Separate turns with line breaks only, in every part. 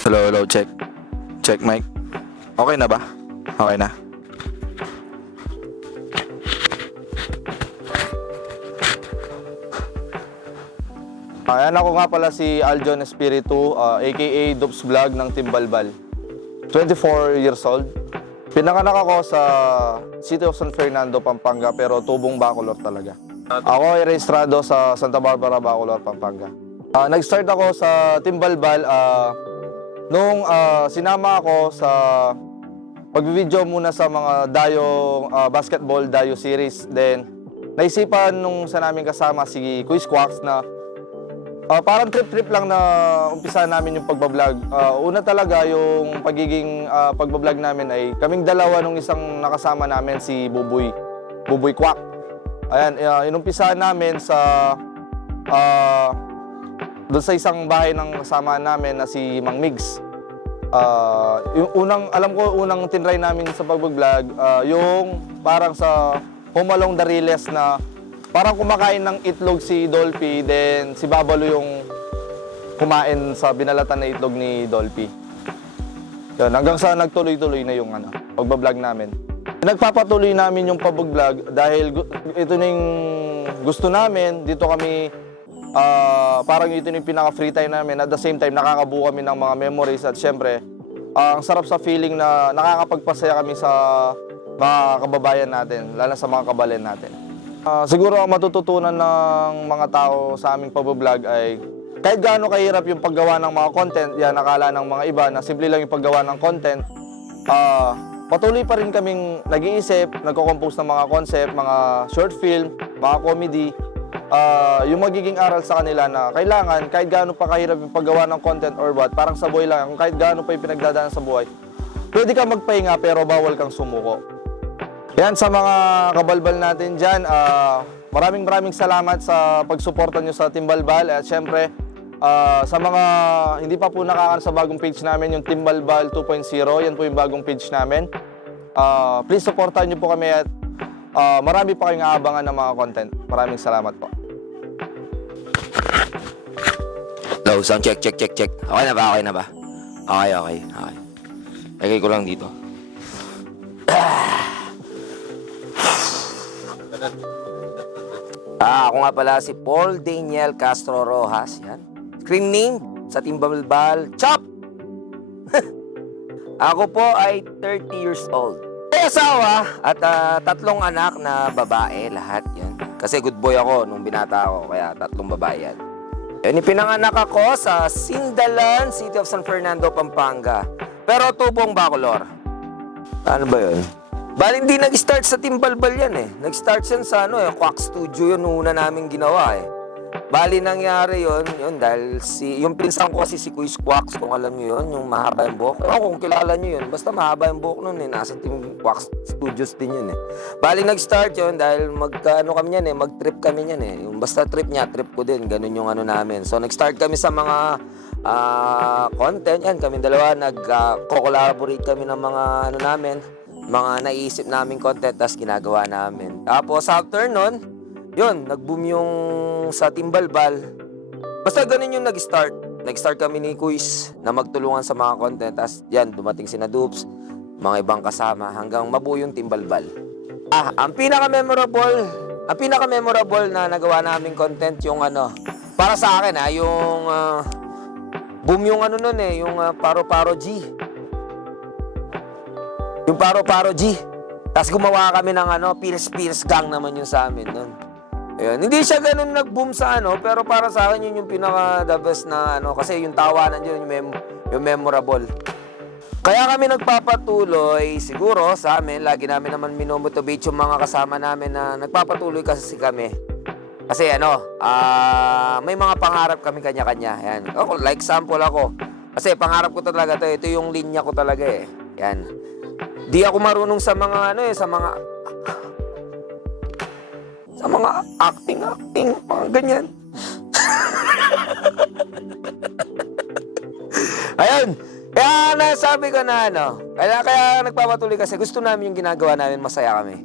Hello, hello, check. Check mic. Okay na ba? Okay na. Ayan ako nga pala si Aljon Espiritu, uh, aka Dubs Vlog ng Timbalbal. 24 years old. Pinanganak ako sa City of San Fernando, Pampanga, pero tubong Bacolor talaga. Ako ay rehistrado sa Santa Barbara, Bacolor, Pampanga. Ah, nag-start ako sa Timbalbal ah, nung ah, sinama ako sa pag-video muna sa mga Dayo ah, basketball Dayo series. Then naisipan nung sa namin kasama si Kuis Quax na ah, parang trip-trip lang na umpisa namin yung pagbablog. Ah, una talaga yung pagiging ah, pagbablog namin ay kaming dalawa nung isang nakasama namin si Buboy, Buboy Quack. Ayan, uh, inumpisa namin sa ah, doon sa isang bahay ng kasama namin na si Mang Migs. Ah, yung unang, alam ko, unang tinry namin sa pag-vlog, ah, yung parang sa Home Along the Riles na parang kumakain ng itlog si Dolphy, then si Babalo yung kumain sa binalatan na itlog ni Dolphy. Yun, hanggang sa nagtuloy-tuloy na yung ano, pagbablog namin. Nagpapatuloy namin yung pag-vlog dahil ito na yung gusto namin. Dito kami, ah, parang ito yung pinaka-free time namin. At the same time, nakakabuo kami ng mga memories. At syempre, ah, ang sarap sa feeling na nakakapagpasaya kami sa mga kababayan natin, lalo sa mga kabalen natin. Ah, siguro ang matututunan ng mga tao sa aming pag-vlog ay kahit gaano kahirap yung paggawa ng mga content, yan nakala ng mga iba na simple lang yung paggawa ng content, ah, patuloy pa rin kaming nag-iisip, nagko-compose ng mga concept, mga short film, mga comedy, ah, yung magiging aral sa kanila na kailangan kahit gaano pa kahirap yung paggawa ng content or what, parang sa buhay lang, kung kahit gaano pa yung pinagdadaanan sa buhay, pwede ka magpahinga pero bawal kang sumuko. Yan, sa mga kabalbal natin dyan, ah, maraming maraming salamat sa pagsuporta nyo sa Timbalbal. At syempre, ah, sa mga hindi pa po nakakano sa bagong page namin, yung Timbalbal 2.0, yan po yung bagong page namin. Ah, please supportan nyo po kami at ah, marami pa kayong aabangan ng mga content. Maraming salamat po.
Sound check, check, check, check. Okay na ba? Okay na ba? Okay, okay, okay. Lagay ko lang dito. Ah, ako nga pala si Paul Daniel Castro Rojas. Yan. Screen name sa Timbalbal, Chop! ako po ay 30 years old. May asawa at ah, tatlong anak na babae, lahat yan. Kasi good boy ako nung binata ako, kaya tatlong babae yan. Yan, ipinanganak ako sa Sindalan, City of San Fernando, Pampanga. Pero tubong Bacolor. Ano ba yun? Bali, hindi nag-start sa Timbalbal yan eh. Nag-start yan sa ano eh, Quack Studio yun una namin ginawa eh. Bali, nangyari yun, yun dahil si, yung pinsan ko kasi si Kuis Quacks, kung alam niyo yun, yung mahaba yung buhok. Ewan kung kilala niyo yun, basta mahaba yung buhok nun eh, nasa Team Quacks Studios din yun eh. Bali, nag-start yun dahil magkano kami yan eh, mag-trip kami yan eh. Yung basta trip niya, trip ko din, ganun yung ano namin. So, nag-start kami sa mga ah, content, yan, kami dalawa, nag-collaborate kami ng mga ano namin, mga naisip naming content, tapos ginagawa namin. Tapos, after nun, yun, nag-boom yung sa Timbalbal. Basta ganun yung nag-start. Nag-start kami ni Kuis na magtulungan sa mga content. Tapos yan, dumating si Dupes, mga ibang kasama, hanggang mabuo yung Timbalbal. Ah, ang pinaka-memorable, ang pinaka-memorable na nagawa naming content yung ano, para sa akin ah, yung ah, boom yung ano nun eh, yung ah, Paro-Paro G. Yung Paro-Paro G. Tapos gumawa kami ng ano, Pierce Pierce Gang naman yung sa amin nun. Ayun. Hindi siya ganun nag-boom sa ano, pero para sa akin yun yung pinaka the best na ano, kasi yung tawanan yun, yung, mem- yung memorable. Kaya kami nagpapatuloy, siguro sa amin, lagi namin naman minomotivate yung mga kasama namin na nagpapatuloy kasi kami. Kasi ano, ah may mga pangarap kami kanya-kanya. Yan. Ako, like sample ako. Kasi pangarap ko talaga to, ito yung linya ko talaga eh. Yan. Di ako marunong sa mga ano eh, sa mga sa mga acting, acting, mga ganyan. Ayun. Kaya nasabi ko na ano, kaya, kaya nagpapatuloy kasi gusto namin yung ginagawa namin, masaya kami.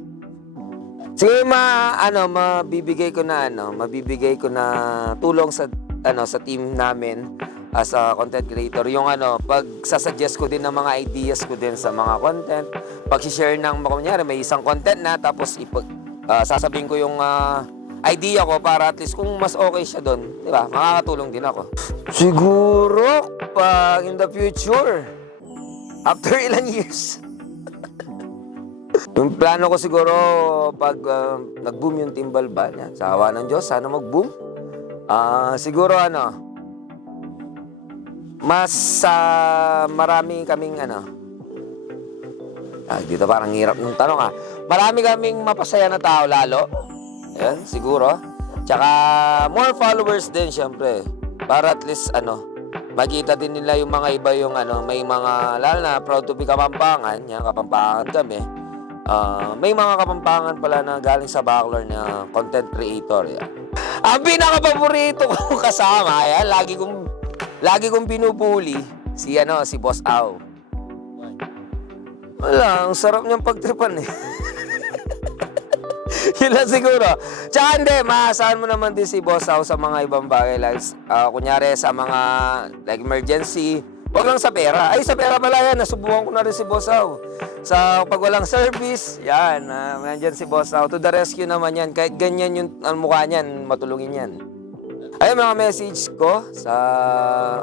Sige ma ano mabibigay ko na ano, mabibigay ko na tulong sa ano sa team namin as a content creator. Yung ano, pag sasuggest ko din ng mga ideas ko din sa mga content, pag share ng, kunyari, may isang content na, tapos ipag, ah, sasabihin ko yung ah, idea ko para at least kung mas okay siya doon, di ba, makakatulong din ako. Siguro, pag in the future, after ilan years, yung plano ko siguro, pag ah, nag-boom yung timbal ba, yan, sa awa ng Diyos, sana mag-boom. Ah, siguro ano, mas sa marami kaming ano, ah, dito parang hirap ng tanong ah. Marami kaming mapasaya na tao lalo. Yan, siguro. Tsaka more followers din syempre. Para at least ano, makita din nila yung mga iba yung ano, may mga lalo na proud to be Kapampangan, yan Kapampangan kami. Ah, may mga Kapampangan pala na galing sa Bacolor na content creator yan. Ang pinaka-paborito kong kasama, yan, lagi kong lagi kong binubuli si ano, si Boss Au. Wala, ang sarap niyang pagtripan eh. Yun lang siguro. Tsaka hindi, maasahan mo naman din si Boss Au sa mga ibang bagay. Like, ah, kunyari sa mga like emergency, Huwag lang sa pera. Ay, sa pera pala yan. Nasubukan ko na rin si Boss Au. Sa pag walang service, yan. Uh, nandyan si Boss Au. To the rescue naman yan. Kahit ganyan yung ang mukha niyan, matulungin yan. Ayun mga message ko sa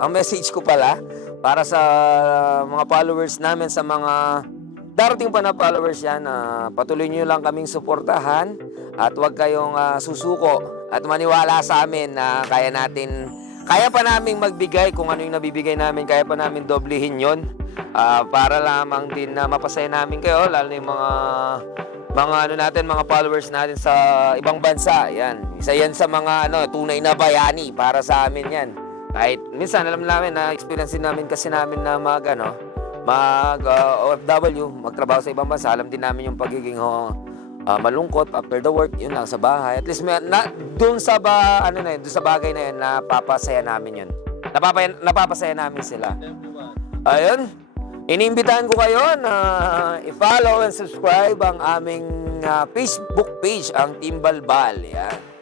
ang message ko pala para sa mga followers namin sa mga darating pa na followers yan na patuloy niyo lang kaming suportahan at huwag kayong ah, susuko at maniwala sa amin na kaya natin kaya pa naming magbigay kung ano yung nabibigay namin kaya pa namin doblehin yon Ah, para lamang din na mapasaya namin kayo lalo na yung mga mga ano natin, mga followers natin sa ibang bansa. Yan. Isa yan sa mga ano, tunay na bayani para sa amin yan. Kahit minsan alam namin na experience namin kasi namin na mag ano, mag uh, OFW, magtrabaho sa ibang bansa. Alam din namin yung pagiging oh, ah, malungkot after the work, yun lang sa bahay. At least may, na, doon sa ba, ano na yun, doon sa bagay na yun, napapasaya namin yun. Napapaya, napapasaya namin sila. Ayun. Iniimbitahan ko kayo na i-follow and subscribe ang aming ah, Facebook page, ang Timbalbal. Yan.